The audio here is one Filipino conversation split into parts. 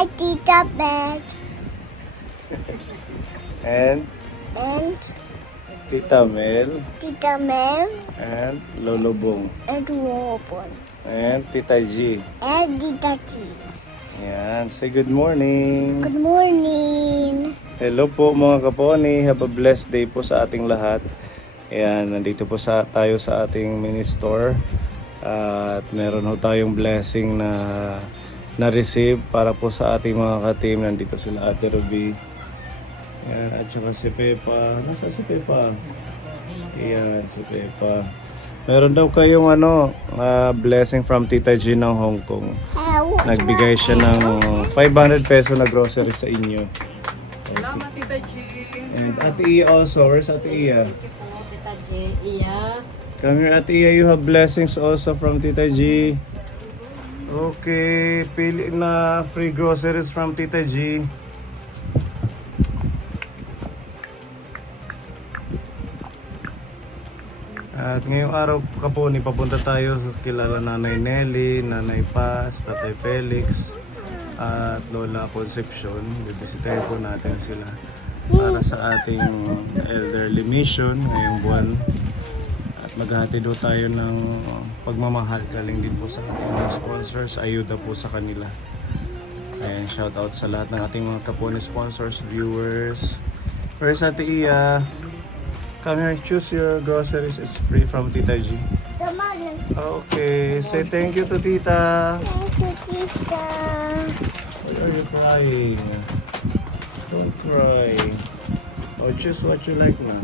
Hi, Tita Beth. And And Tita Mel. Tita Mel. And Lolo Bong. And Robon. And Tita G. And Tita T. Yan, say good morning. Good morning. Hello po mga kaponi. Have a blessed day po sa ating lahat. Ayan, nandito po tayo sa ating mini store. At meron ho tayong blessing na receive para po sa ating mga ka-team. Nandito sila Ate Ruby. Ayan, at saka si Pepa. Nasa si Pepa? Ayan, si Pepa. Meron daw kayong blessing from Tita G ng Hong Kong. Nagbigay siya ng 500 peso na grocery sa inyo. Salamat, Tita G. And Ate Iya also. Where's Ate Iya? Thank you po, Tita J. Iya. Come here, Ate Iya. You have blessings also from Tita G. Okay. Pili na free groceries from Tita G. At ngayong araw kaponi, papunta tayo kilala Nanay Nelly, Nanay Paz, Tatay Felix, at Lola Concepcion. Bibisitahin po natin sila para sa ating elderly mission ngayong buwan. At maghahatid do tayo ng pagmamahal galing din po sa ating mga sponsors, ayuda po sa kanila. Ayan, shout out sa lahat ng ating mga kaponi sponsors, viewers. Where's Ate Iya? Come here, choose your groceries. It's free from Tita G. Come on. Okay, say thank you to Tita. Thank you, Tita. Why are you crying? Don't cry. Oh, choose what you like na.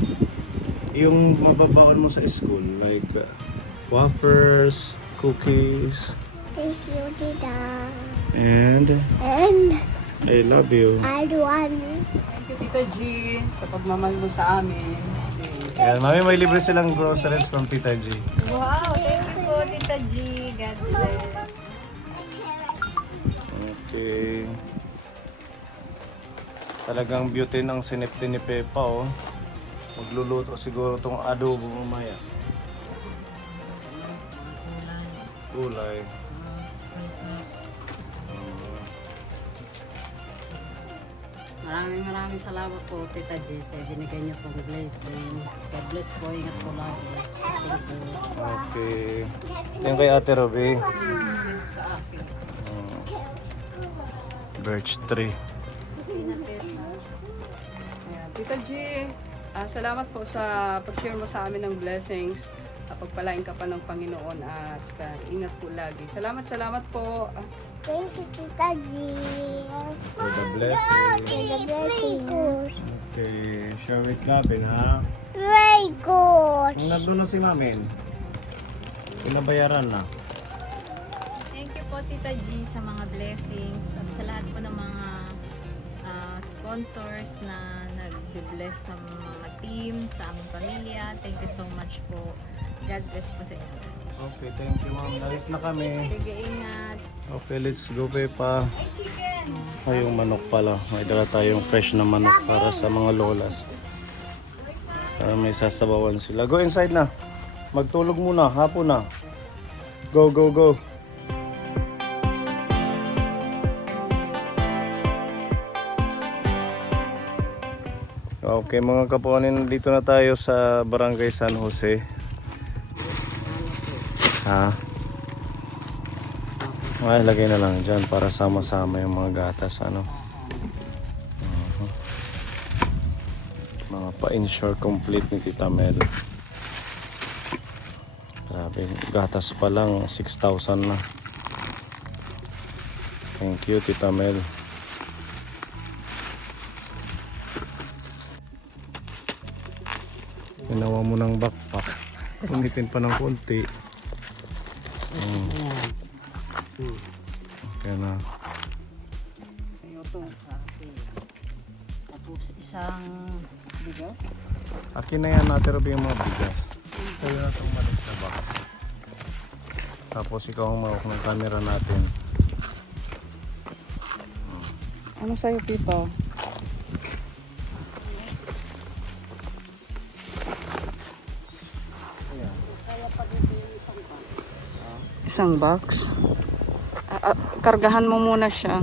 Yung mababaon mo sa school, like wafers, cookies, Thank you, Tita. and And I love you. I want. Thank you, Tita G, sa pagmamahal mo sa amin. Ayan, mami, may libre silang groceries from Tita G. Wow, thank you po, Tita G. God bless. Okay. Talagang beauty ng sinipti ni Pepa, oh. Magluluto siguro tong adobo mamaya. Gulay. Maraming salamat po, Tita J, sa binigay niyo pong blessing. God bless po, ingat po lagi. Thank you. Okay. Yan kay Ate Ruby. Sa akin. Birch tree. Ayan, Tita G, salamat po sa pag-share mo sa amin ng blessings. Pagpalain ka pa ng Panginoon at ingat po lagi. Salamat po. Thank you, Tita G. For the blessing. For the blessings. Okay. Share with Gavin, ha? Very good. Kung nandun na si Mamin, pinabayaran na. Thank you po Tita G sa mga blessings at sa lahat po ng mga sponsors na nag-bless sa mga team, sa aming pamilya. Thank you so much po. God bless po sa inyo. Okay, thank you ma'am. Nalis na kami. Sige, ingat. Okay, let's go Pepa. Ay, yung manok pala. May dala tayong fresh na manok para sa mga lolas. Para may sasabawan sila. Go inside na. Magtulog muna. Hapon na. Go, go, go. Okay mga kaponin, dito na tayo sa Barangay San Jose. Ha? Ay, lagay na lang dyan para sama-sama yung mga gatas, ano. Mga pa-insure complete ni Tita Mel. Grabe, gatas pa lang 6,000 na. Thank you, Tita Mel. Ginawa mo ng backpack. Unitin pa ng konti. Okay na. Tapos isang bigas. Akin na yan, Ate Ruby, yung mga bigas. Sa'yo na itong maliit na box. Tapos ikaw ang mawak ng camera natin. Ano sa'yo, Pipa? Isang box? Kargahan mo muna siya.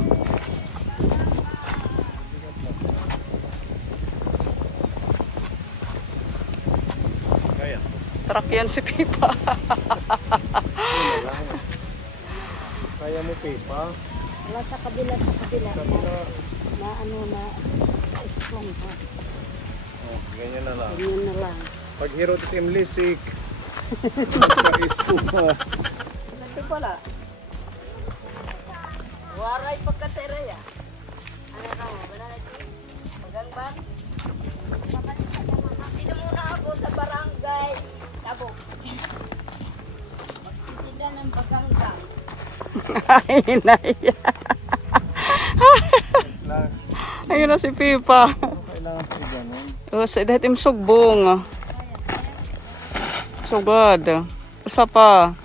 truck yan si Pipa. Kaya mo, Pipa? Wala sa kabila. Na ano na strong pa. Oh, ganyan na lang. Ganyan na lang. Pag hero to team Lisik. Pag-ispo mo. Ito pala. Waray pagkatera ya. Ano na mo? Wala na ito. Magangbang. Dito muna ako sa barangay. Tabo. Magtitinda ng paganggang. Ay, naiya. Ayun na si Pipa. Kailangan ko ganun. Oh, sa dahitim sugbong. Sugad. Isa pa.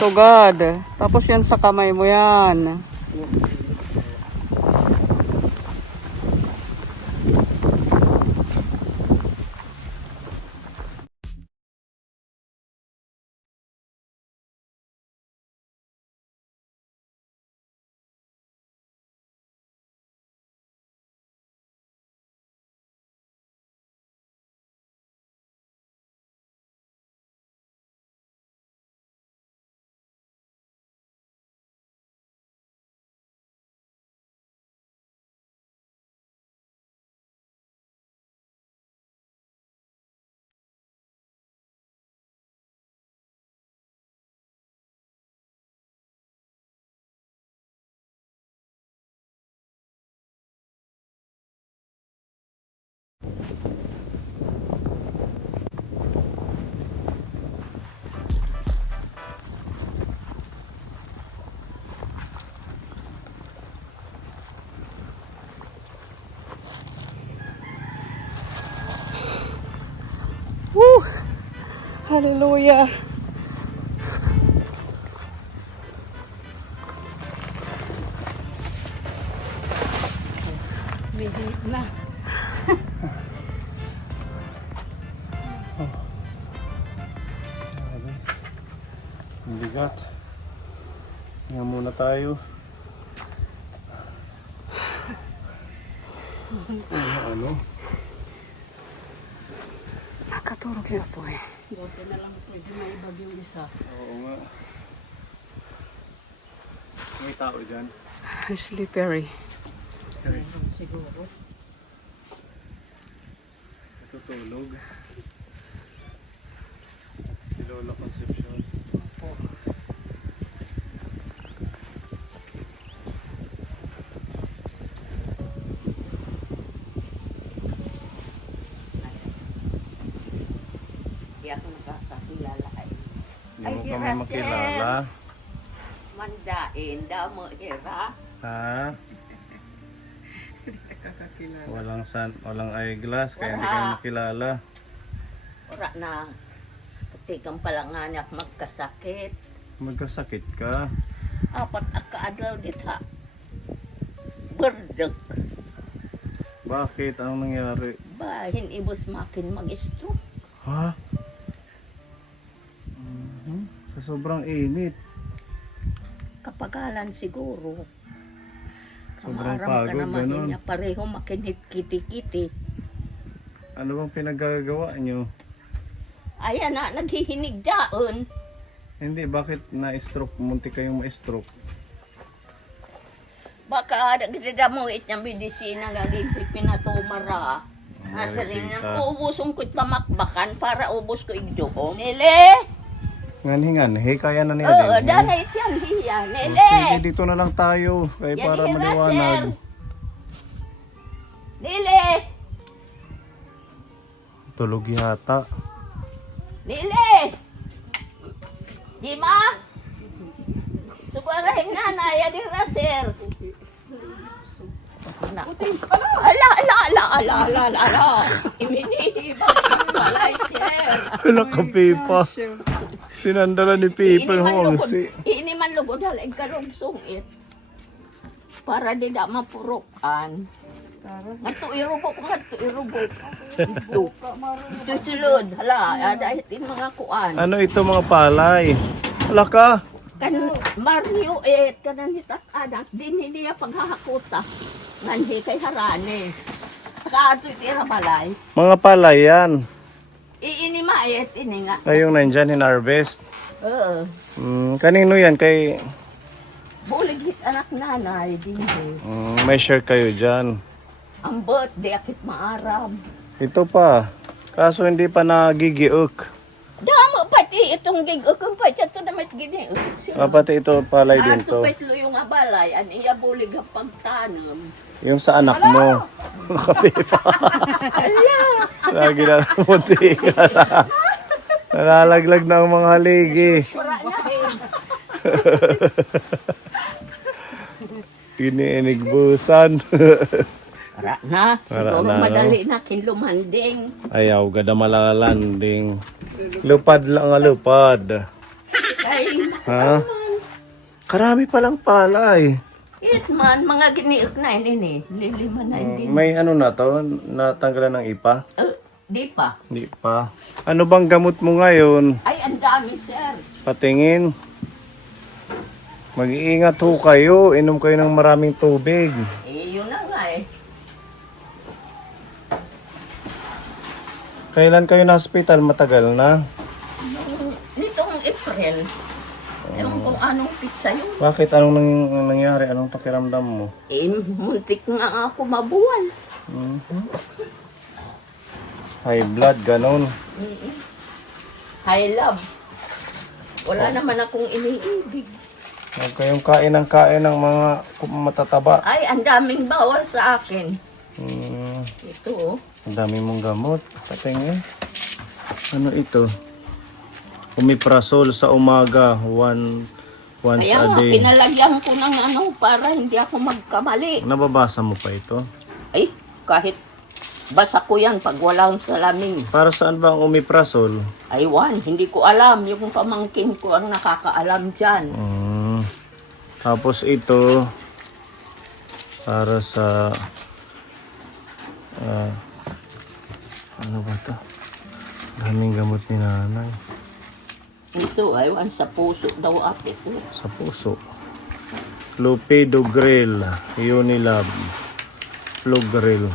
Sugad. Tapos yan sa kamay mo yan. Woo! Hallelujah! Bihip na. Ang bigat. Nga muna tayo. Ano? Nakaturog yun po eh. Buti na lang pwede maibag yung isa. Oo nga. May tao dyan. Slippery. Siguro. Natutulog. Si Lola Concepcion. Hindi ako nakakakilala ay. Hindi mo kami makilala. Mandain, damo hira. Ha? Walang eyeglass kaya hindi kami makilala. Ora na. Pati kang palanganak magkasakit. Magkasakit ka. Apat akaadlaw dita. Berdek. Bakit? Anong nangyari? Bahin ibos makin mag-stroke. Ha? Sa sobrang init. Kapagalan siguro. Sobrang Kamaram ka pagod, naman ganun. niya. Pareho makinit kiti-kiti. Ano bang pinagagawa nyo? Ayan na, naghihinig daon. Hindi, bakit na-stroke? Munti kayong ma-stroke. Baka nagdadamuit niyang medisina nga pinatumara. Nasa rin resita. nang uubusong ko'y pamakbakan para ubos ko igdoon. Nele! Nganhi, kaya na niya Oo, din. danay tiyan hiya. Oh, Nele! sige, dito na lang tayo. Kaya Yan para hira, maliwanag. sir. Nele! Tulog yata. Nele! Jima! Sugarahin na, naya din na, sir. Ala. Iminihibang ang balay, sir. Wala ka, Pipa. Sinandala ni Pipa yung hongsi. Iniman lugod halay karugsong it. Para di da mapurukan. Ngato irubok. Tutulod. Hala, dahil din mga kuan. Ano ito mga palay? Wala ka. Kan Mario it, kanang hitak anak, din hindi niya paghahakuta. Nganhi kay harane. Saka ato itira balay. Mga palay yan. Iini maayat ini nga. Ay, yung nandyan, hinarvest. Oo. Kanino yan? Kay Bulig hit anak nanay din may share kayo dyan. Ang birthday akit maaram. Ito pa. Kaso hindi pa nagigiuk. Damo pati itong gig kung pa ito na may gini. Pati ito palay din Ato to. petlo yung abalay an iya bulig ang pagtanam. Yung sa anak mo. Nakapipa. Lagi na munti ka na. Nalalaglag na ang mga haligi. Wala na eh. Iniinigbusan. Wala na. Siguro Wala na, madali na kinlumanding. Ayaw, gada malalanding. Lupad lang nga lupad. Kay Ha? Karami palang palay. Itman, mga giniik na ini. Lilima na hindi. May ano na to? Natanggalan ng ipa? Di pa. Hindi pa. Ano bang gamot mo ngayon? Ay, ang dami, sir. Patingin. Mag-iingat ho kayo. Inom kayo ng maraming tubig. Eh, yun na nga eh. Kailan kayo na hospital? Matagal na. Nitong April. Ewan kung anong pizza yun. Bakit? Anong nangyari? Anong pakiramdam mo? Eh, muntik nga ako mabuwal. High blood, ganon. High love. Wala naman akong iniibig. Huwag kayong kain ng mga matataba. Ay, ang daming bawal sa akin. Ito oh. Ang dami mong gamot. Patingin. Ano ito? Omeprazole sa umaga. Once Kaya a nga, day. pinalagyan ko ng ano para hindi ako magkamali. Nababasa mo pa ito? Ay, kahit basa ko yan pag walang salamin. Para saan ba ang omeprazole? Aywan, hindi ko alam. Yung pamangkin ko ang nakakaalam dyan. Tapos ito para sa ano ba ito? Daming gamot ni nanay. Ito, aywan, sa puso daw ate ko. Sa puso. Clopidogrel, Unilab, Flogrel.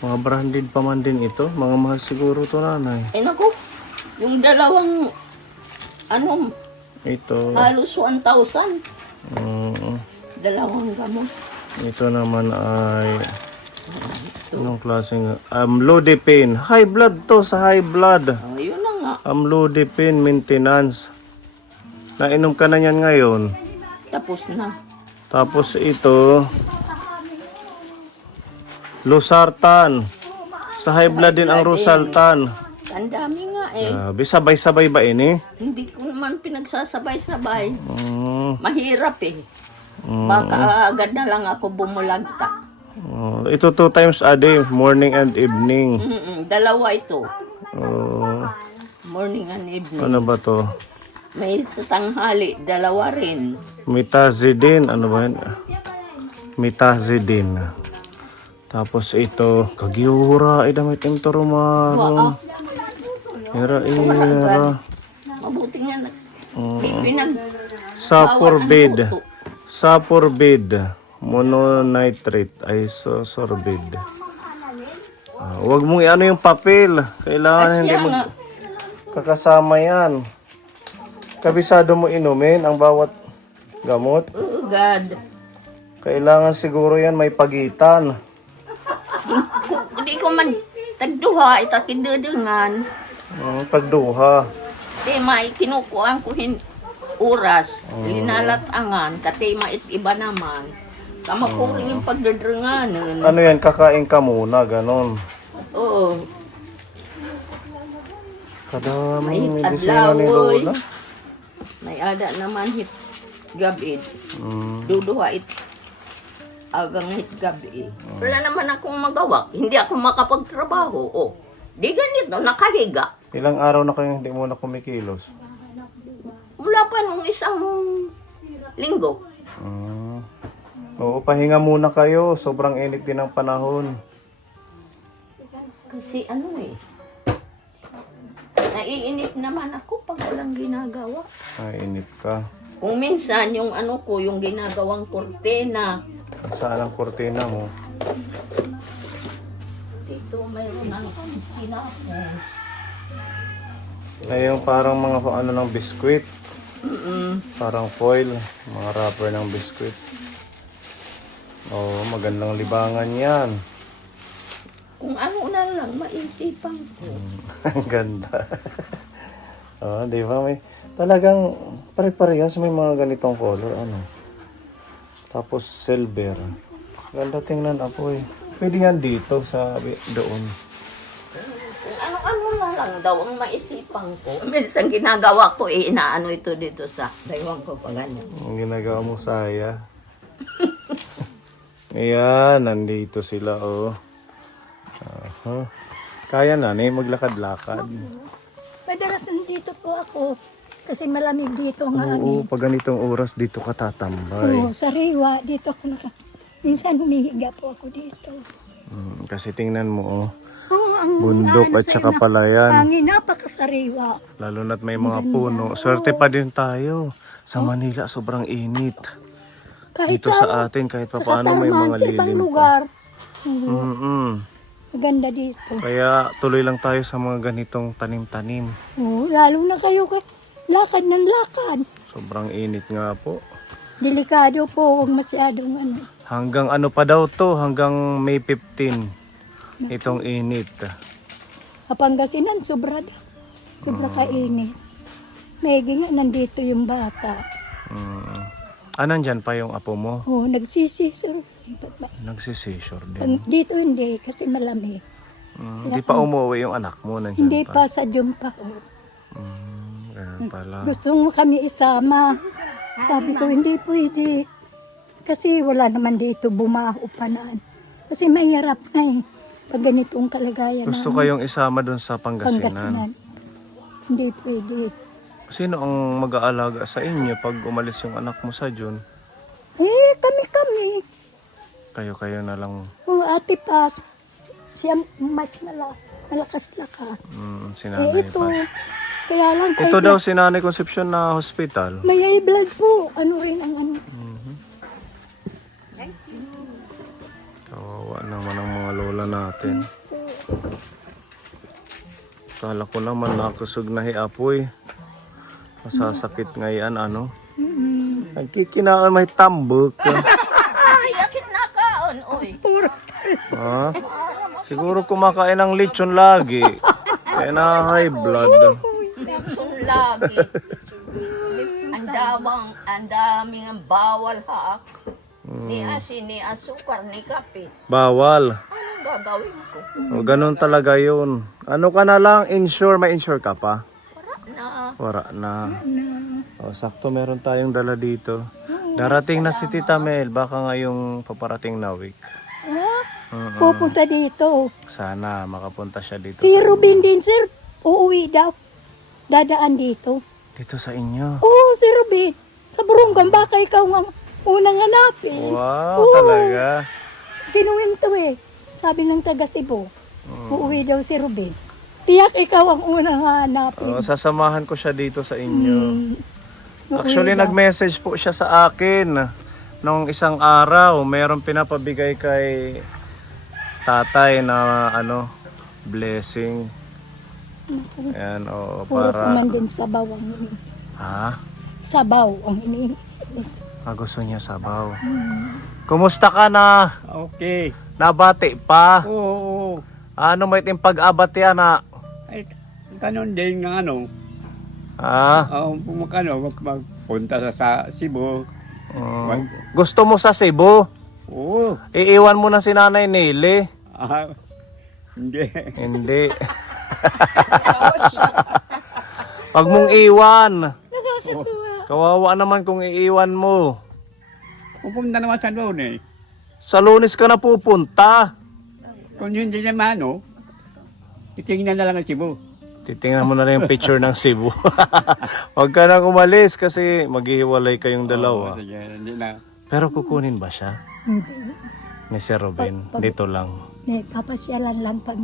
Mga branded pa man din ito. Mga mahal siguro to nanay. Eh naku, yung dalawang, ano, Ito. halos 1,000. mm, Dalawang gamot. ito naman ay anong klaseng amlodipine. High blood to, sa high blood. Oh, yun na nga. Amlodipine maintenance. Nainom ka na yan ngayon. Tapos na. Tapos ito Losartan. Sa high blood din ang Rosaltan. Ang dami nga eh. Sabay-sabay ba ini? Hindi ko naman pinagsasabay-sabay. Mm, Mahirap eh. Baka agad na lang ako bumulagta. ito 2 times a day, morning and evening. Dalawa ito. Oh, Morning and evening. ano ba to? May sa tanghali, dalawa rin. Mitazidin, ano ba yan? Mitazidin. Tapos ito, kagiura, idamit yung turumaro. Ira. Mabuti nga na. Pinag... Saporbid. Saporbid. Mononitrate. Isosorbid. Huwag mong i-ano yung papel. Kailangan hindi mo kakasama yan. Kabisado mo inumin ang bawat gamot. Oh God. Kailangan siguro yan may pagitan. Hindi ko man tagduha, itakindudengan. Pagduha. Di may kinukuhan ko oras. Linalatangan. Katema iba naman. Kamakuring yung pagdadrenganan. Ano yan, kakain ka muna, ganon. Oo. Kadaming May medisina ni adlaw, Lola. May ada naman hit gabi. Duduha agang hit gabi. Wala naman akong magawa. Hindi ako makapagtrabaho. Oh. Di ganito, nakahiga. Ilang araw na kayo hindi mo na kumikilos? Mula pa nung isang linggo. Oo, pahinga muna kayo. Sobrang init din ang panahon. Kasi ano eh. Naiinip naman ako pag walang ginagawa. Ay, inip ka. Kung minsan yung ano ko, yung ginagawang kortena. Saan ang kortina mo? Ito mayroon ng tinapon. Ay, yung parang mga ano ng biskwit. Mm-mm. Parang foil. Mga wrapper ng biskwit. Oo, magandang libangan yan. Kung ano na lang, maisipan ko. Ang ganda. Oh, di ba? May, talagang pare-parehas may mga ganitong color. Ano? Tapos silver. Ganda tingnan ako eh. Pwede yan dito sa doon. Kung ano-ano na lang daw ang maisipan ko. Minsan ginagawa ko, inaano ito dito sa daywang ko pa ganyan. Ang ginagawa mo, Saya. Ayan, nandito sila, oh. Aha. Kaya na, maglakad-lakad. Madalas nandito po ako kasi malamig dito ang Oo, hangin. pag ganitong oras, dito ka tatambay. Oo, sariwa, dito ako minsan humihiga po ako dito. Kasi tingnan mo, oh. Oo, ang Bundok at sa saka palayan. hangin, napakasariwa. Lalo na't may mga puno. Swerte pa din tayo. Sa Manila, sobrang init. Kahit Dito sa atin, kahit pa paano may mga sa ibang lilim pa. lugar, maganda dito. Kaya tuloy lang tayo sa mga ganitong tanim-tanim. Oo, lalo na kayo, lakad ng lakad. Sobrang init nga po. Delikado po, huwag masyadong ano. Hanggang ano pa daw to? Hanggang May 15. Itong init. Kapangasinan, sobra daw. Sobra kainit. May nga, nandito yung bata. Nandyan pa yung apo mo? Oo, nagsisisor. Nagsisisure din. Dito hindi, kasi malamig. Hindi pa umuwi yung anak mo. Nandyan Hindi pa. pa sa Jumpa. Ganun pala. Gusto mo kami isama. Sabi ko, hindi pwede. Kasi wala naman dito bumaho pa naan. Kasi mahirap na eh. Pag ganitong kalagayan Gusto namin, kayong isama dun sa Pangasinan. Pangasinan. Hindi pwede. Sino ang mag-aalaga sa inyo pag umalis yung anak mo sa June? Kami. Kayo-kayo na lang. O ate Paz, siya mas malakas-lakas. Si Nanay Ito, Paz. kaya lang Ito daw si Nanay Concepcion na hospital. may high blood po. Ano rin ang ano. Kawawa naman ang mga lola natin. Kala ko naman nakusog na hiapoy. Masasakit ngayon ano. Nagkikinaan may tambok. Ay, yakit na kaon, oy. Ha? Siguro kumakain ng lechon lagi. Kaya na high blood. Sun lagi. Ang daming ang bawal ha. Ni asin, ni asukar, ni kape. Bawal. Anong gagawin ko? O, ganun talaga yun. Ano ka na lang, insure, may insure ka pa? Na, Wala na. O, sakto meron tayong dala dito. Darating na si Tita Mel, baka ngayong paparating na week. Pupunta dito. Sana makapunta siya dito. Si Ruben din, sir, uuwi daw. Dadaan dito. Dito sa inyo. Oo, si Ruben. Sa Burungan, baka ikaw ang unang hanapin. Wow, talaga. Kinuwento eh. Sabi ng taga Cebu, uuwi daw si Ruben. Tiyak ikaw ang unang hanapin. O, sasamahan ko siya dito sa inyo. Uuwi Actually, daw. nag-message po siya sa akin. Nung isang araw, mayroong pinapabigay kay tatay na blessing. Ayan, o, Puro para... naman din sabaw ang ini. Ha? Sabaw ang ini. Gusto niya sabaw. Kumusta ka na? Okay. Nabati pa? Oo. Ano may ting pag-abati yan ha? Ay, kanon din ng ano. Ha? Magpunta sa Cebu. Gusto mo sa Cebu? Oo. Iiwan mo na si Nanay Nelly? Hindi. Hindi. Pag mong iwan. Kawawa naman kung iiwan mo. Pupunta naman sa doon eh. Sa Lunes ka na pupunta. Kung hindi naman titingnan na lang ang Cebu. Titingnan mo na lang yung picture ng Cebu. Huwag ka nang umalis kasi maghihiwalay kayong dalawa. Sige, hindi na. Pero kukunin ba siya? Hindi. Ni Sir Robin? Dito lang. Papasyalan lang pag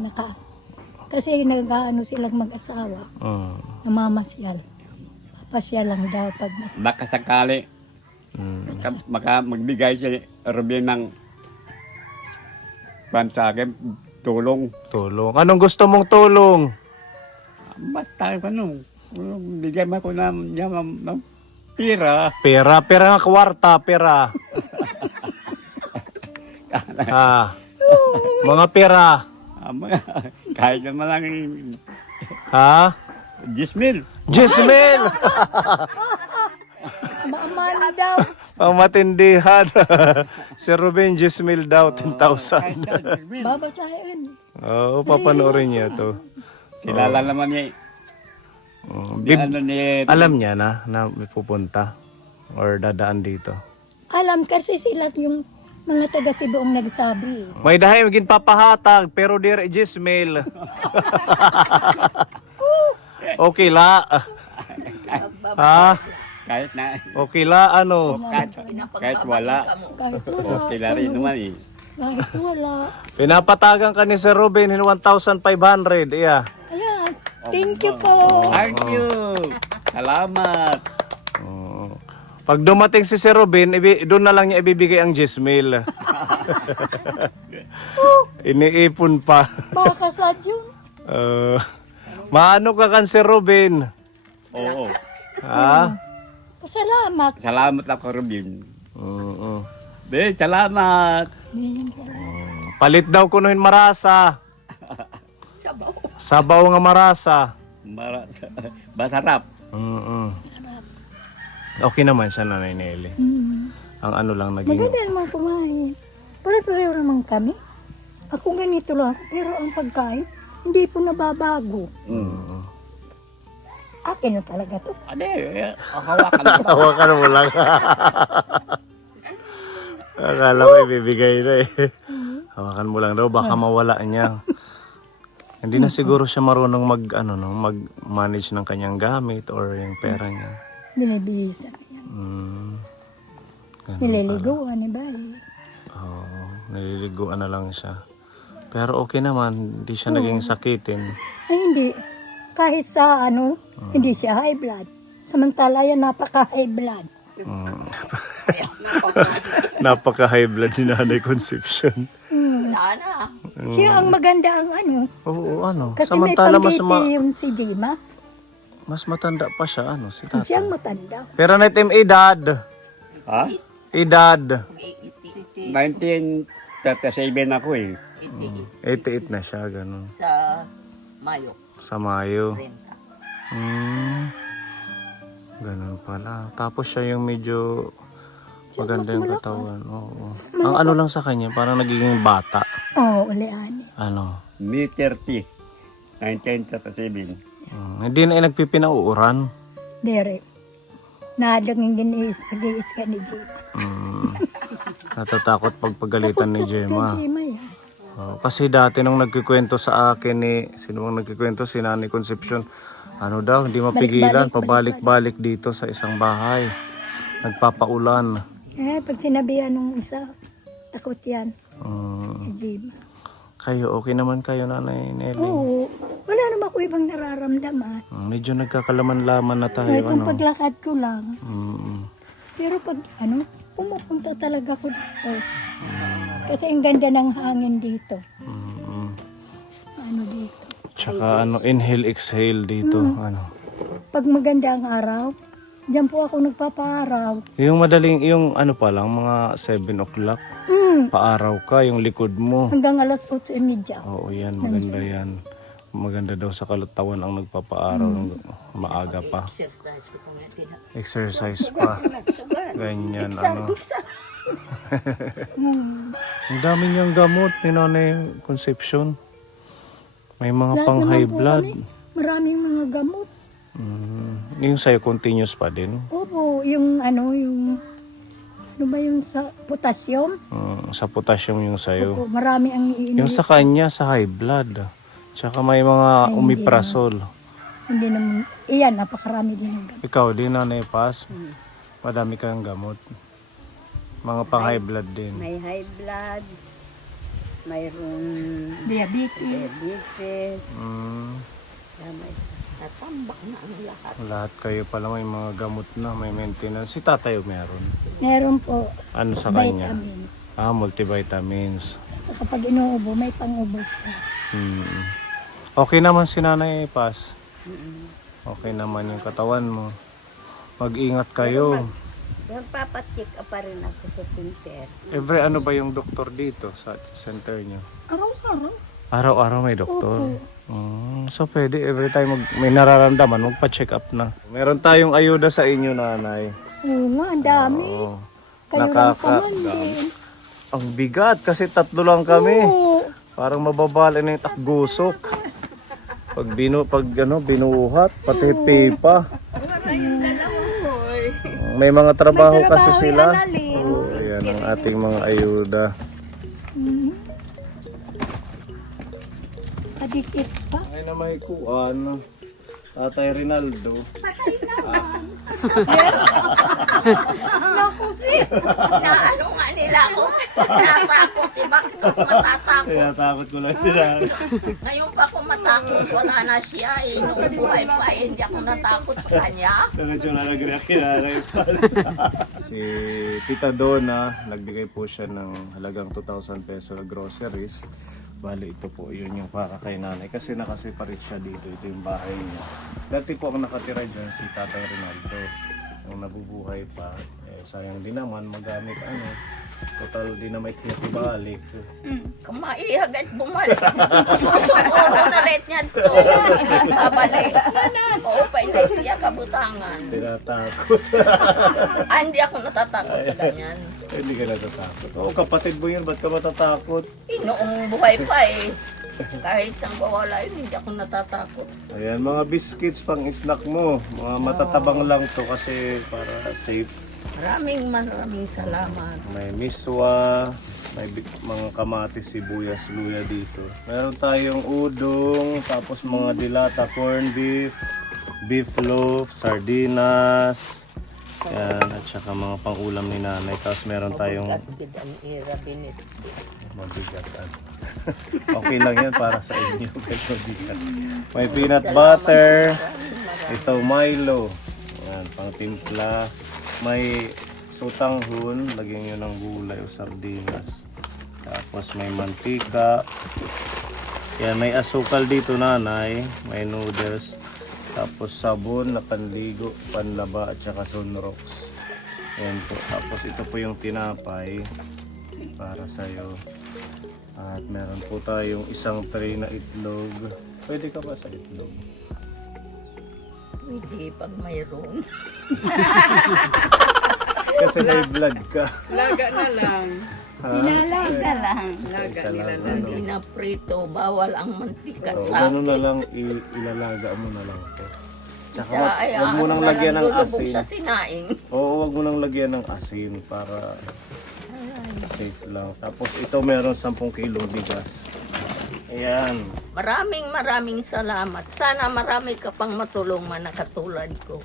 kasi nag-ano silang mag-asawa. Namamasyal. Papasyalan daw pag Baka sakali. Magbigay si Ruben ng ban sa akin. tulong. Tulong. Anong gusto mong tulong? Basta ano, bigyan mo ko ng pira. Pera nga kwarta, pera. Mga pera. Kahit naman lang Ha? 10,000. Jismil! Maamani daw. Ang matindihan. Si Ruben Jismil daw, 10,000. Babasahin. Oo, papanoorin niya to. Kilala naman niya. Alam niya na may pupunta or dadaan dito. Alam kasi sila yung mga taga Cebuong nagsabi. May dahay maging papahatag pero dire Jismil. Okay la. Ha? Kahit na, Okay la ano? kahit wala. Kahit wala. Okay na rin naman eh. Kahit wala. Pinapatagan ka ni Sir Ruben 1,500. Iya. Ayan. Thank you po. Thank you. Salamat. Pag dumating si Sir Ruben, doon na lang niya ibibigay ang 10,000. Iniipon pa. Makakasad yun. Maano ka kan Sir Ruben? Oo. Ha? Salamat. Salamat ako, Rubin. Oo. Be, salamat. Palit daw kunuhin marasa. Sabaw nga marasa. Masarap. Okay naman siya, Nanay Nelly. Ang ano lang naging... Maganda naman kumain. Pare-pareho naman kami. Ako ganito lang. Pero ang pagkain, hindi po nababago. Akin na talaga to. Ano hawakan mo. Hawakan mo lang. Akala ko ibibigay na eh. Hawakan mo lang daw, baka mawala niya. Hindi na siguro siya marunong mag-manage ng kanyang gamit or yung pera niya. Binibihisan ko yan. Ganun Nililiguan ni Bay. Oo, naliliguan na lang siya. Pero okay naman, hindi siya naging sakitin. Ay hindi. Kahit sa hindi siya high blood. Samantala yan napaka-high blood. Napaka-high blood ni Nanay Conception. Wala na. Siya ang maganda ang Oo, Kasi samantala may pangiti yung si Jima. mas matanda pa siya, si tatay. Siya ang matanda. Pero natin edad. Ha? Edad. 1937 ako eh. 88 na siya, ganun. Sa Mayo. Sa Mayo. 30. Ganun pala. Tapos siya yung medyo maganda yung katawan. Oo. Ang ano lang sa kanya, parang nagiging bata. Oo, uliani. Ano? May 30. 1937. Hindi na nagpipinauuran. Dere. Nadang yung ginis ka ni Jima. Natatakot pagpagalitan ni Gemma. Jima yan. Kasi dati nung nagkikwento sa akin sino bang nagkikwento? Si Nanay Concepcion. Ano daw, hindi mapigilan, pabalik-balik dito sa isang bahay. Nagpapaulan. Pag sinabihan nung isa, takot yan. Si Jima. Kayo, okay naman kayo, Nanay Nelly? Oo. Wala naman ako ibang nararamdaman. Medyo nagkakalaman-laman na tayo. Itong paglakad ko lang. Mm. Pero pag pumupunta talaga ko dito. Kasi ang ganda ng hangin dito. Dito. Tsaka inhale, exhale dito. Pag maganda ang araw, diyan po ako nagpapaaraw. Yung madaling, yung pa lang, mga 7 o'clock. Paaraw ka, yung likod mo. Hanggang alas 8:30. Oo, yan, maganda yan. Maganda daw sa katawan ang nagpapaaraw ng maaga pa. Exercise ko pa nga din. Exercise pa. Ganyan, Ang dami niyang gamot ni Nanay Concepcion. May mga pang high blood. Maraming mga gamot. Yung sa'yo, continuous pa din. Opo, yung yung sa potassium? Sa potassium yung sa'yo. Opo, marami ang iinom. Yung sa kanya, sa high blood. Tsaka may mga omeprazole. Hindi naman, iyan, napakarami din ng gamot. Ikaw din, Nanay Paz. Madami kang gamot. Mga pang high blood din. May high blood, mayroon Diabetes. diabetes, May natambak na ang lahat. Lahat kayo pala may mga gamot na, may maintenance. Si tatay meron. Meron po Ano sa kanya? vitamin. Multivitamins. Saka kapag inuubo, may pang-ubo siya. Okay naman si Nanay Paz. Okay naman yung katawan mo. Mag-ingat kayo. Nagpapacheck up pa rin ako sa center. Every ano ba yung doktor dito sa center nyo? Araw-araw. Araw-araw may doktor. So pwede every time may nararamdaman, magpa-check up na. Meron tayong ayuda sa inyo, Nanay. Oo nga, ang dami. Oo. Kayo lang pa man din. Ang bigat kasi 3 lang kami. Oo. Parang mababali na yung takgusok. Pag binuhat, pati pipa. May mga trabaho kasi sila. Oh, ayan ang ating mga ayuda. Kadikit pa. Ay na may kuan. Tatay Rinaldo. Naano nga nila ako. Natakot si bakit ako matatakot. Kaya takot ko lang sila. Ngayon pa ako matakot. Wala na siya eh. Nung buhay pa eh, hindi ako natakot sa kanya. Diretso na nag-react Nanay Paz. Si Tita Donna, nagbigay po siya ng halagang 2,000 peso na groceries. Bali, ito po, yun yung para kay nanay. Kasi nakasiparit siya dito. Ito yung bahay niya. Dati po ang nakatira dyan si Tatay Rinaldo. Nung nabubuhay pa, sayang din naman magamit total din na may kinakibalik. Kamaiag at bumalik. Susukuro na rin yan to. Kabalik. Oo pa, hindi siya kabutangan. Tinatakot. Hindi ako natatakot sa ganyan. Hindi ka natatakot. Oo, kapatid mo yun, ba't ka matatakot? Noong buhay pa eh. Kahit ang bawala yun, hindi ako natatakot. Ayan, mga biscuits pang snack mo. Mga matatabang lang to kasi para safe. Maraming salamat. May miswa, may mga kamatis, sibuyas, luya dito. Meron tayong udong, tapos mga dilata, corned beef, beef loaf, sardinas, yan, at saka mga pangulam ni nanay. Tapos meron tayong mabigatan. Okay lang yan para sa inyo. May peanut butter, ito Milo, yan, pang timpla. May sutanghon, lagyan nyo ng gulay o sardinas. Tapos may mantika. Yan, may asukal dito nanay. May noodles. Tapos sabon na panligo, panlaba at saka sunrocks. Yan po. Tapos ito po yung tinapay para sa'yo. At meron po tayong isang tray na itlog. Pwede ka ba sa itlog? Pwede pag mayroon. Kasi may blood ka. Laga na lang. Isa lang. Laga Isa nila lang, lang. Hindi na prito, bawal ang mantika So, sa ganun na lang, ilalaga mo na lang ito. Tsaka Ay, wag mo nang lagyan ng lulubog asin. sa sinaing. Oo, wag mo nang lagyan ng asin para safe lang. Tapos ito meron 10 kilo bigas. Ayan. Maraming salamat. Sana marami ka pang matulungan na katulad ko.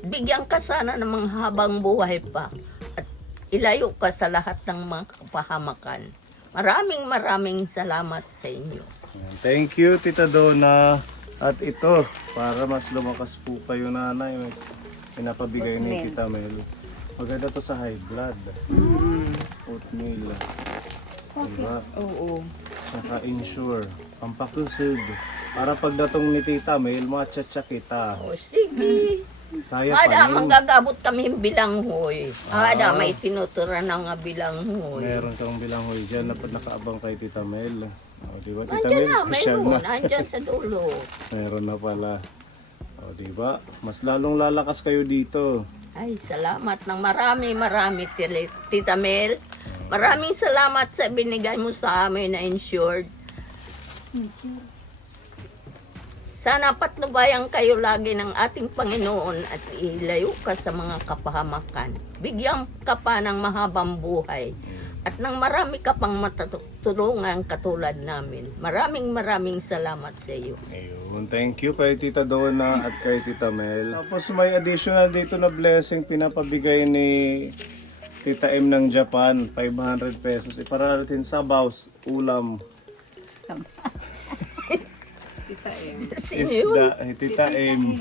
Bigyan ka sana ng mga habang buhay pa. At ilayo ka sa lahat ng mga kapahamakan. Maraming salamat sa inyo. Ayan. Thank you, Tita Donna. At ito, para mas lumakas po kayo nanay, may pinapabigay ni Tita Mel. Maganda to sa high blood. Oatmeal. Diba? Oo. Naka-insure. Pampakusog. Para pagdatong ni Tita Mel, matcha-cha kita. O sige. Kaya pa Ada, yun. manggagabot kami bilanghoy. Ada, may tinutura na nga bilanghoy. Meron kang bilanghoy dyan na nakaabang kay Tita Mel. O, diba, Tita Andyan Mel? na, Pasyal mayroon. na. Andyan sa dulo. Meron na pala. O, diba? Mas lalong lalakas kayo dito. Ay, salamat ng marami, Tita Mel. Maraming salamat sa binigay mo sa amin na insured. Sana patnubayan kayo lagi ng ating Panginoon at ilayo ka sa mga kapahamakan. Bigyan ka pa ng mahabang buhay at ng marami ka pang matutulungan katulad namin. Maraming salamat sa iyo. Ayun, thank you kay Tita Donna at kay Tita Mel. Tapos may additional dito na blessing pinapabigay ni Tita M ng Japan, 500 pesos. Para natin sabaw, ulam. Tita M. Isda, Tita M.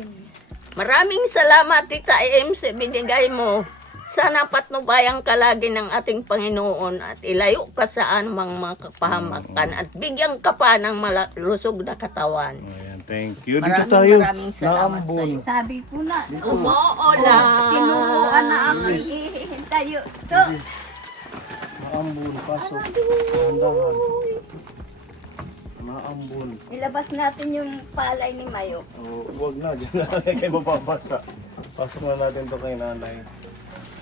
Maraming salamat, Tita M, sa binigay mo Sana patnubayan ka lagi ng ating Panginoon at ilayo ka sa anumang mga kapahamakan at bigyan ka pa ng malusog na katawan. Ayan, thank you. Dito Maraming tayo. maraming salamat Naambon. sa'yo. Sabi ko na, Umuulan. tinuruan na ako hihintay ito. Naambon, pasok. Dahan-dahan. Naambon. Ilabas natin yung palay ni Mayo. Oh, huwag na, dyan na nanay kayo mababasa. Pasok na natin to kay nanay.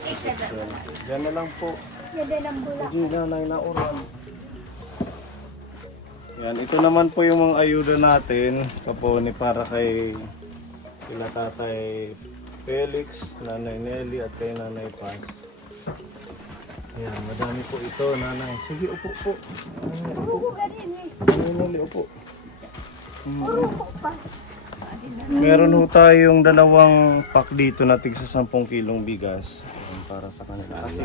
So, yan na lang po. Yan din ang bula. Hindi nanay na uran. Yan, ito naman po yung mga ayuda natin. Kaponi para kay kila tatay Felix, nanay Nelly at kay nanay Paz. Yan, madami po ito nanay. Sige, upo po. Nanay, upo. Nanay Nelly, upo. Meron ho tayong dalawang pack dito na tig sa 10 kilong bigas. Yan, para sa kanila. Kasi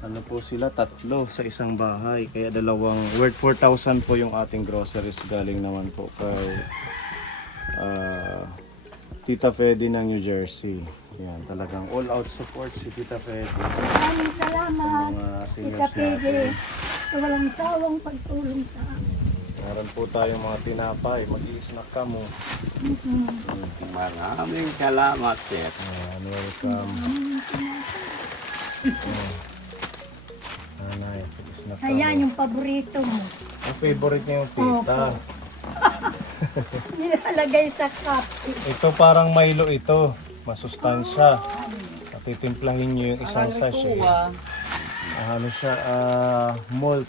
ano po sila, tatlo sa isang bahay. Kaya dalawang, worth 4,000 po yung ating groceries. Galing naman po kay Tita Fedy ng New Jersey. Yan, talagang all out support si Tita Fedy. Maraming salamat, Mga Tita seniors Pede, natin. sa walang sawang pagtulong sa amin. Meron po tayong mga tinapay. Mag-i-snack ka mo. Maraming salamat, sir. Ayan, welcome. Nanay, mag-i-snack ka mo. Ayan yung paborito mo. Ang favorite niya yung tita. Nilalagay sa cup. Ito parang Milo ito. Masustansya. Titimplahin niyo yung isang sachet. Ano siya? Malt.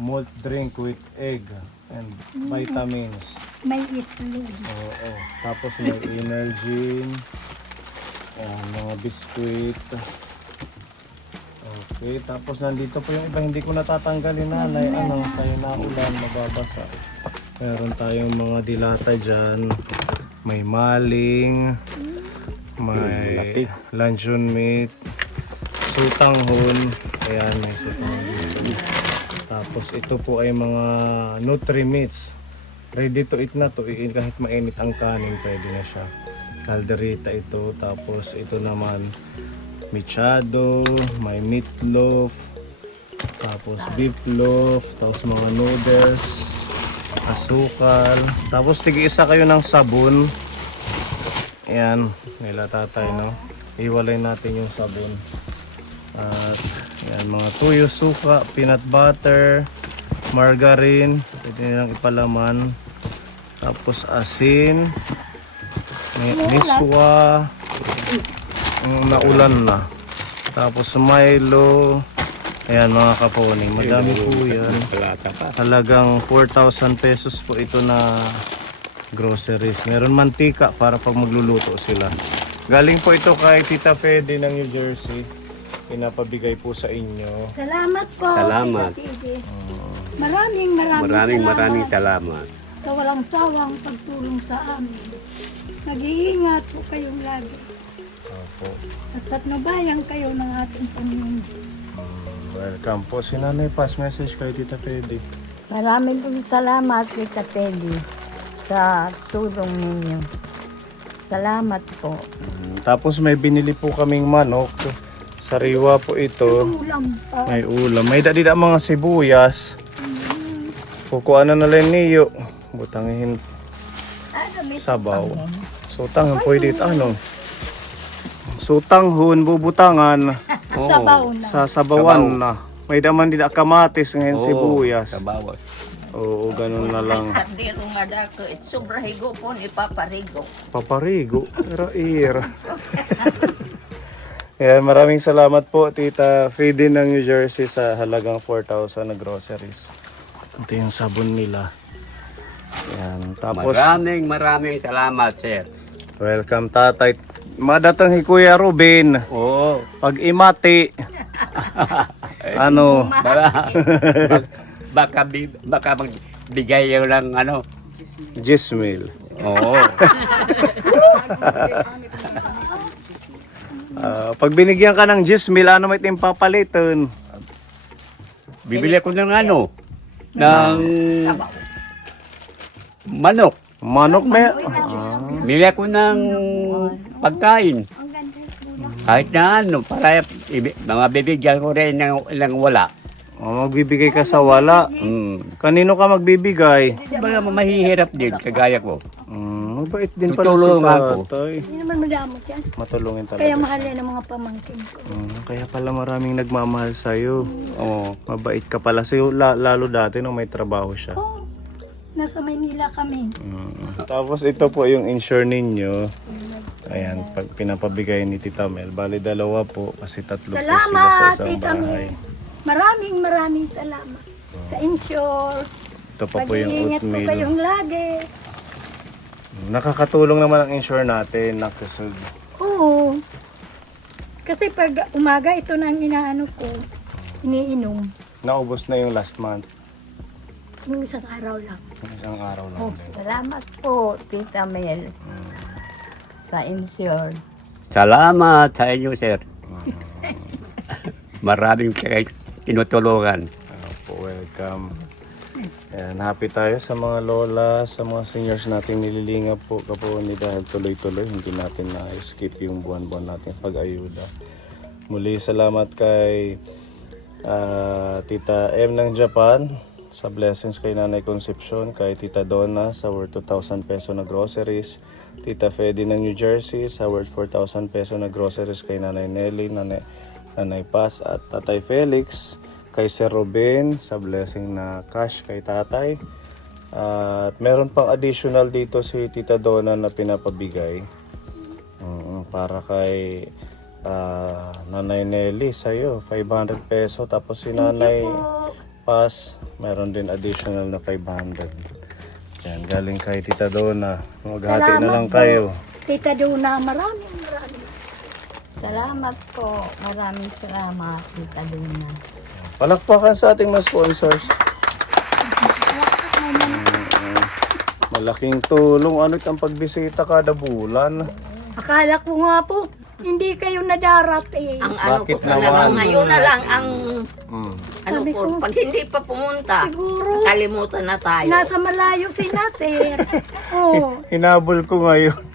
Malt drink with egg and vitamins. May itlog. Oo. Tapos may energy. Mga biskuit. Okay. Tapos nandito po yung iba. Hindi ko natatanggalin nanay. Ano? Tayo na ulan. Mababasa. Meron tayong mga dilata dyan. May maling. May luncheon meat. Sutanghon. Ayan, may sutanghon. Tapos ito po ay mga Nutri-Meats. Ready to eat na to. Kahit mainit ang kanin, pwede na siya. Calderita ito. Tapos ito naman, mechado, may meatloaf. Tapos beef loaf. Tapos mga noodles. Asukal. Tapos tig-isa kayo ng sabon. Ayan, nila tatay, no? Iwalay natin yung sabon. At yan, mga tuyo, suka, peanut butter, margarine, pwede nilang ipalaman. Tapos asin, may miswa, naulan na. Tapos Milo, ayan mga kaponing, madami po yan. Talagang 4,000 pesos po ito na groceries. Meron mantika para pag magluluto sila. Galing po ito kay Tita Fedy ng New Jersey. Pinapabigay po sa inyo. Salamat po, Salamat. Tita Pede. Maraming salamat. sa walang sawang pagtulong sa amin. Mag-iingat po kayong lagi. Opo. At patnubayan kayo ng ating Panginoon Diyos. Welcome po. Si Nanay Paz, message kay Tita Fedy. Maraming salamat, Tita Pedi, sa tulong ninyo. Salamat po. Tapos may binili po kaming manok. Sariwa po ito. Ulam pa. May ulam. May dadi mga sibuyas. Kukuha na lang niyo. Butangihin sabaw. Sutanghon pwede ito. Ano? Sutanghon, bubutangan. Sabaw na. Sa sabawan na. May daman din kamatis ngayon sibuyas. Sa bawat. Oo, ganun na lang. Kardero nga dako, it sobrahigo po ni Paparigo. Paparigo. Ira. Yan, maraming salamat po Tita Fedy ng New Jersey sa halagang 4,000 na groceries. Ito yung sabon nila. Yan, tapos Maraming salamat, sir. welcome tatay. Madatang hi Kuya Ruben. Oo. Pag imati. Ano? Baka magbigay yun ng ano. Gismil. Oo. Pag binigyan ka ng Gismil, ano may timpapalitan? Bibili ako ng ano. Ng manok. Manok may... Bibili ako ng pagkain. Kahit na ano, para mga bibigyan ko rin ng wala. Magbibigay ka sa wala. Kanino ka magbibigay? Mga mahihirap din, kagaya ko. Mabait din pala si Tutulungan ko. tatay. Hindi naman madamot yan. Matulungin talaga. Kaya mahal yan ng mga pamangkin ko. Kaya pala maraming nagmamahal sa'yo. Oo. Mabait ka pala sa'yo, lalo dati nung may trabaho siya. Oo. Nasa Maynila kami. Tapos ito po yung insure ninyo. Ayan, pag pinapabigay ni Tita Mel. Bali, 2 po kasi 3 po sila sa Salamat, isang Tita bahay. Mel. Maraming salamat sa insure. Ito pa po yung Pag-iingat po oatmeal. kayong lagi. Nakakatulong naman ang insure natin, nakasag. Oo. Kasi pag umaga, ito na ang inaano ko. Iniinom. Naubos na yung last month. Yung isang araw lang. Isang araw lang din. Salamat po, Tita Mel. Sa insure. Salamat sa inyo, sir. Maraming kayo tinutulungan. Po, welcome. Ayan, happy tayo sa mga lola, sa mga seniors nating nililingap po kapuni dahil tuloy-tuloy. Hindi natin na-skip yung buwan-buwan natin pag-ayuda. Muli, salamat kay Tita M ng Japan sa blessings kay Nanay Concepcion, kay Tita Donna sa worth 2,000 peso na groceries, Tita Fedy ng New Jersey sa worth 4,000 peso na groceries kay Nanay Nelly, Nanay Paz at Tatay Felix, kay Sir Ruben sa blessing na cash kay tatay. At meron pang additional dito si Tita Donna na pinapabigay para kay Nanay Nelly sa'yo, 500 peso. Tapos si Nanay Paz, meron din additional na 500. Yan, galing kay Tita Donna. Maghati na lang kayo. Tita Duna, maraming. Salamat po. Maraming salamat, Tita Luna. Palakpakan sa ating mga sponsors. Malaking tulong. Ano ang pagbisita kada bulan? Akala ko nga po, hindi kayo nadarating. Ang ano Bakit ko talaga, naman? ngayon na lang ang ano Sabi ko, ko, pag hindi pa pumunta, Siguro, kalimutan na tayo. nasa malayo si Nasir. Oo. Hinabol ko ngayon.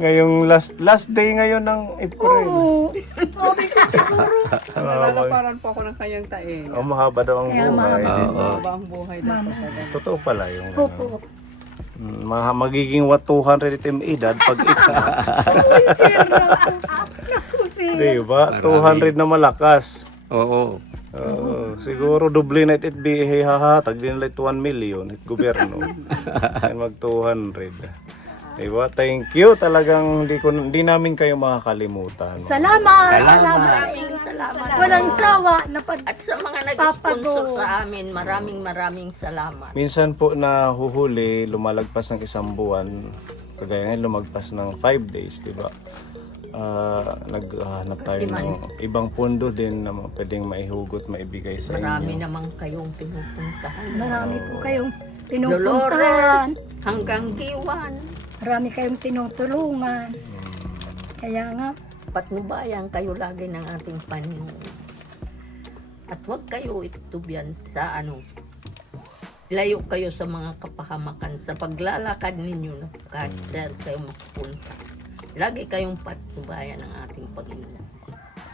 Ngayong last day ngayon ng April. Oo. Sabi ko siguro. Nalalaparan po ako ng kanyang taing. Mahaba daw ang Kaya buhay. Mahaba ang buhay dito. Totoo pala yung Opo. magiging 200 itim edad pag ito. Uy, sir. Naku, sir. Diba? 200 na malakas. Oo. Siguro doble na it bihe hahatag din like 1 million it gobyerno. Yan mag 200. Diba? Thank you. Talagang hindi namin kayo makakalimutan. Salamat. Maraming salamat. Walang sawa na At sa mga nag-sponsor Papago. sa amin, maraming salamat. Minsan po na huhuli, lumalagpas ng 1 buwan. Kagaya ngayon, lumagpas ng 5 days, di ba? Naghanap tayo ng ibang pundo din na pwedeng maihugot, maibigay sa Marami inyo. namang kayong pinupuntahan. Marami po kayong Dolores, pinupuntahan. hanggang Giwan. Marami kayong tinutulungan. Kaya nga, Patnubayan kayo lagi ng ating Panginoon. At huwag kayo itubyan sa layo kayo sa mga kapahamakan sa paglalakad ninyo na kahit saan kayo mapupunta. Lagi kayong patnubayan ng ating Panginoon.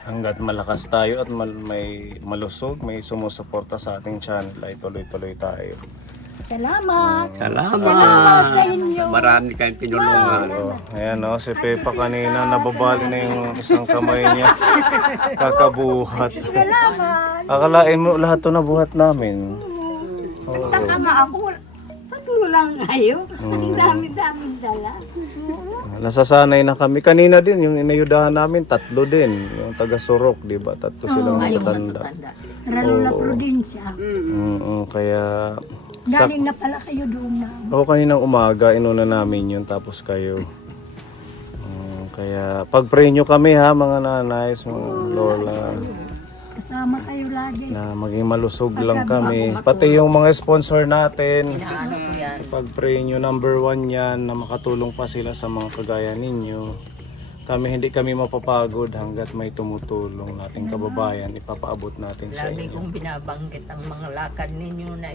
Hanggat malakas tayo at may malusog, may sumusuporta sa ating channel, ay tuloy-tuloy tayo. salamat. Salamat. sa inyo. Marami kayong tinulungan. Ayan o, si Pepa kanina nababali na yung isang kamay niya. Kakabuhat. Salamat. Akalain mo lahat to nabuhat namin. Oo. Tama ako. Tatlo lang kayo. Ang dami-daming dala. Nasasanay na kami. Kanina din, yung inayudahan namin, 3 din. Yung taga-Surok, di ba? 3 silang matatanda. Lalo na probinsya. Kaya... Galing na pala kayo doon na. Ako kaninang umaga, inuna namin yun, tapos kayo. Kaya pag-pray nyo kami ha, mga nanay, mga lola, Kasama kayo lagi. na maging malusog lang kami. Pati yung mga sponsor natin, Inaano ko yan. pag-pray nyo, number 1 yan, na makatulong pa sila sa mga kagaya ninyo. Hindi kami mapapagod hanggat may tumutulong nating kababayan, ipapaabot natin sa Lagi inyo. kong binabanggit ang mga lakad ninyo na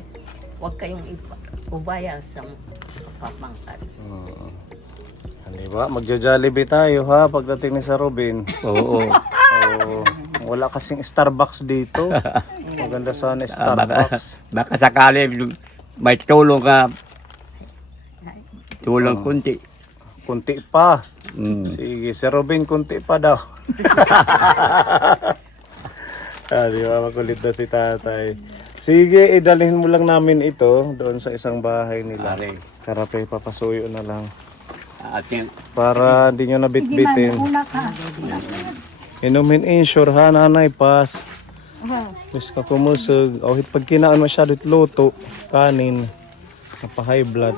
huwag kayong ubaya sa kapamangkan. Di ba? Magja-Jollibee tayo ha pagdating ni Sir Robin. Oo. Oo. Wala kasing Starbucks dito. Maganda sana Starbucks. Baka sakali may tulong ka. Tulong kunti. Kunti pa. Mm. Sige, Sir Robin, kunti pa daw. Di ba? Makulit na si tatay. Sige, idalhin mo lang namin ito doon sa isang bahay nila. Pare. Karape, papasuyo na lang. At yun, Para hindi nyo Hindi man, nabitbitin. una ka. Inumin insure ha, nanay, pas. Miss ka kumusog. O hit pag kinaan masyado it luto, kanin. Napa-high blood.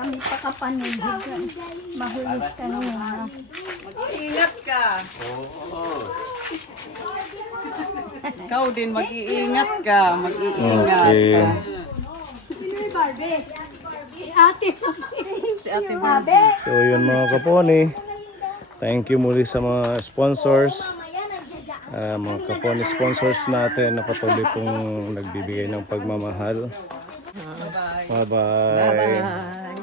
Kami pa kapanindig. Mahulit ka niya. Mag-iingat ka. Ikaw din, mag-iingat ka. Mag-iingat. Okay. Si Ate Barbie. So yun mga kaponi. Thank you muli sa mga sponsors. Mga kaponi sponsors natin na patuloy pong nagbibigay ng pagmamahal. Bye-bye. Bye.